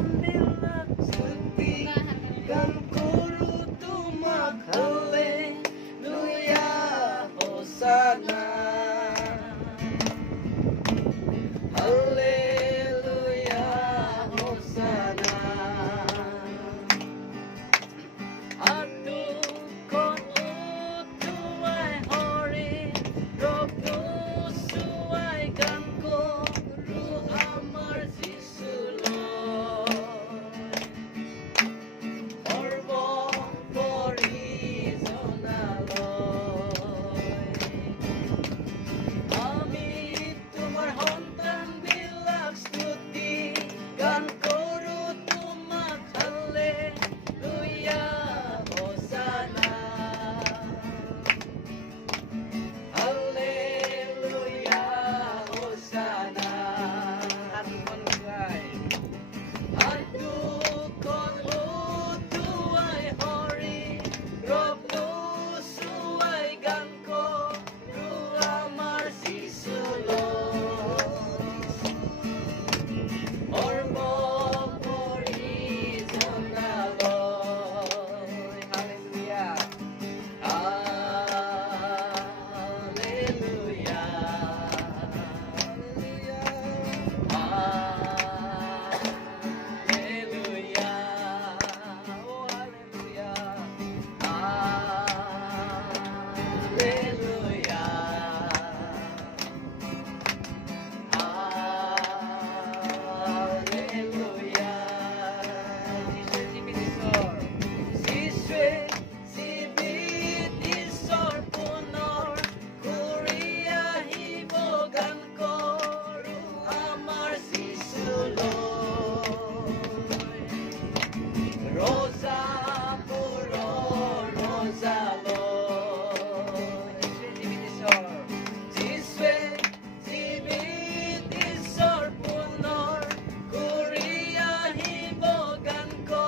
Tutikan kurutumak Haleluya Hosana Haleluya Hosana Aduh kon utuai hori Rob nusuai ganko Ru amar sisulo Orbo পরিজনালয় আমি তোমার সন্তান বিলাক স্তুতি গান কৰো তোমাক হালেলুয়া হোসানা হালেলুয়া হোসানা আত্মন গায় Aduh utuai hori Rob nusuai gangko Rua marsisulo Orbo porizonaloy Hallelujah Hallelujah Rosa puro rosa loy Jiswe jibitisor punor Kuria hibogan ko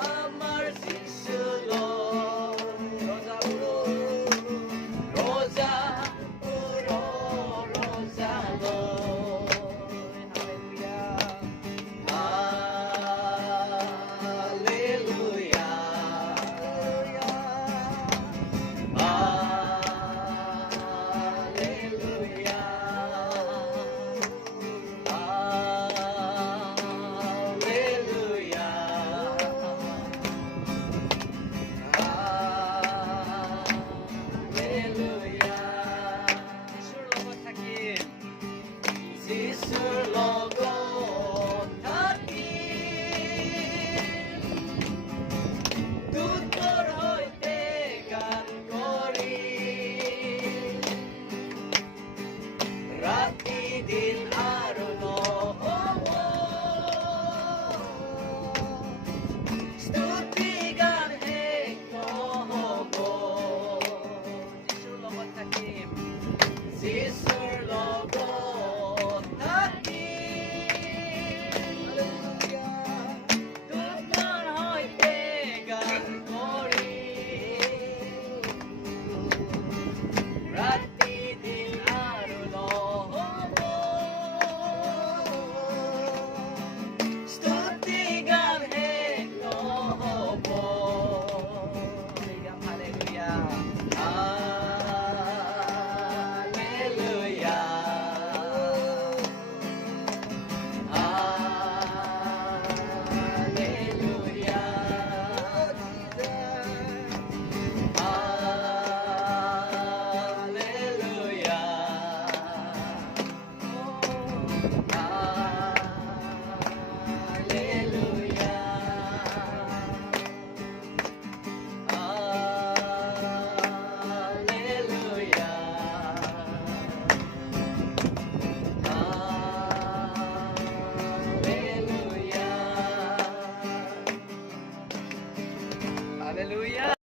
Amar sisulo Rosa puro rosa loy Hallelujah Sisur logo takin Tutor hoite gan kori Rati din aruno Stuti gan hekto hobo Sisur logo takin Sisur